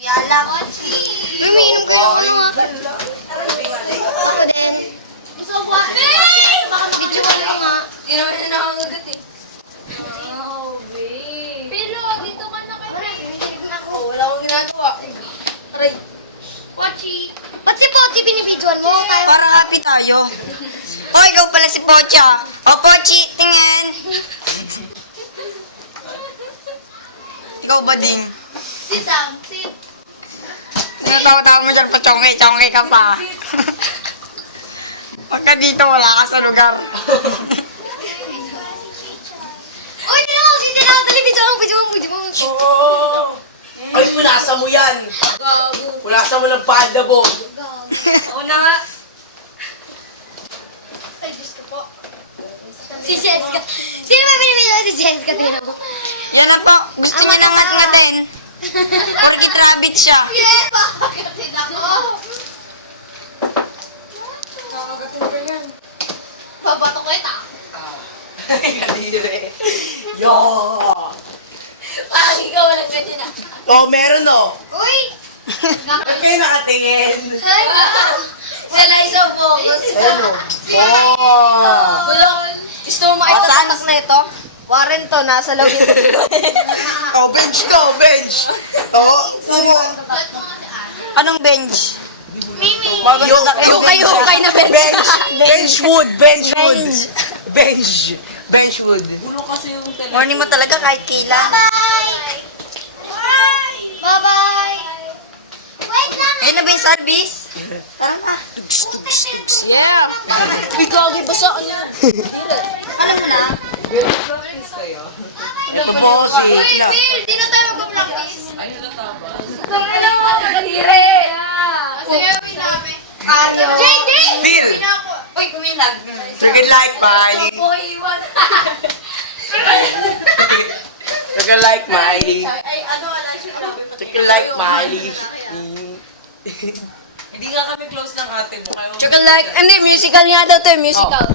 Yala. Umiinom ka na mga. Ako din. Gusto ko ba? Video ka lang nga. Hindi naman na nakakagat eh. Pilo, dito ka na kay Frank. Wala akong ginagawa. Aray. Pochi. Ba't si Pochi binibidyoan mo? Para happy tayo. Oh, ikaw pala si Pocha. Oh, Pochi, tingin. Ikaw ba din? Si Sam. Si... Tawa-tawa mo dyan pa, chongi ka pa. Pag ka dito, wala ka sa lugar. Uy, tinaw! Dali, video mo. Oo. Ay, punasa mo yan. Punasa mo ng panda mo. Ako na nga. Ay, gusto po. Si Jessica. Sino ba binibidyoan si Jessica? Tingnan mo. Yan na po. Gusto mo ng mat-matin. Margit rabbit siya. Yes! Bakit ako? Kakagatin ka yan. Babato ko ito. Kadire. Yo! Parang ikaw walang ganyan na. Oh, meron oh. Uy! Ba't kayo nakatingin? Ay! Sila iso focus. Ano? Oh! Bulong. Gusto mo makitatak na ito? Warren to, nasa loob ito. Oh, bench ko, bench! Oh, Ba't mo nga si Ana? Anong bench? Mimi! Hukay na bench. bench wood. Morning mo talaga kahit kailan. Bye! Bye-bye! Wait lang! Ayun na ba yung service? Tara na. Yeah. Uy, gagi, basa. Alam mo na? Ito po si... Uy, Phil! Di na tayo mag-practice. Ano mo? Kadire. Kasi gawin namin. Ayo. JD! Phil! Pinako. Uy, kumilag. Trigger like, Miley. Iwan. Trigger like, Miley. Ay, ano, wala siya grabe. Trigger like, Miley. Hindi nga kami close ng ate mo. Kayo Chocolate. Hindi, musical nga daw to. Musical.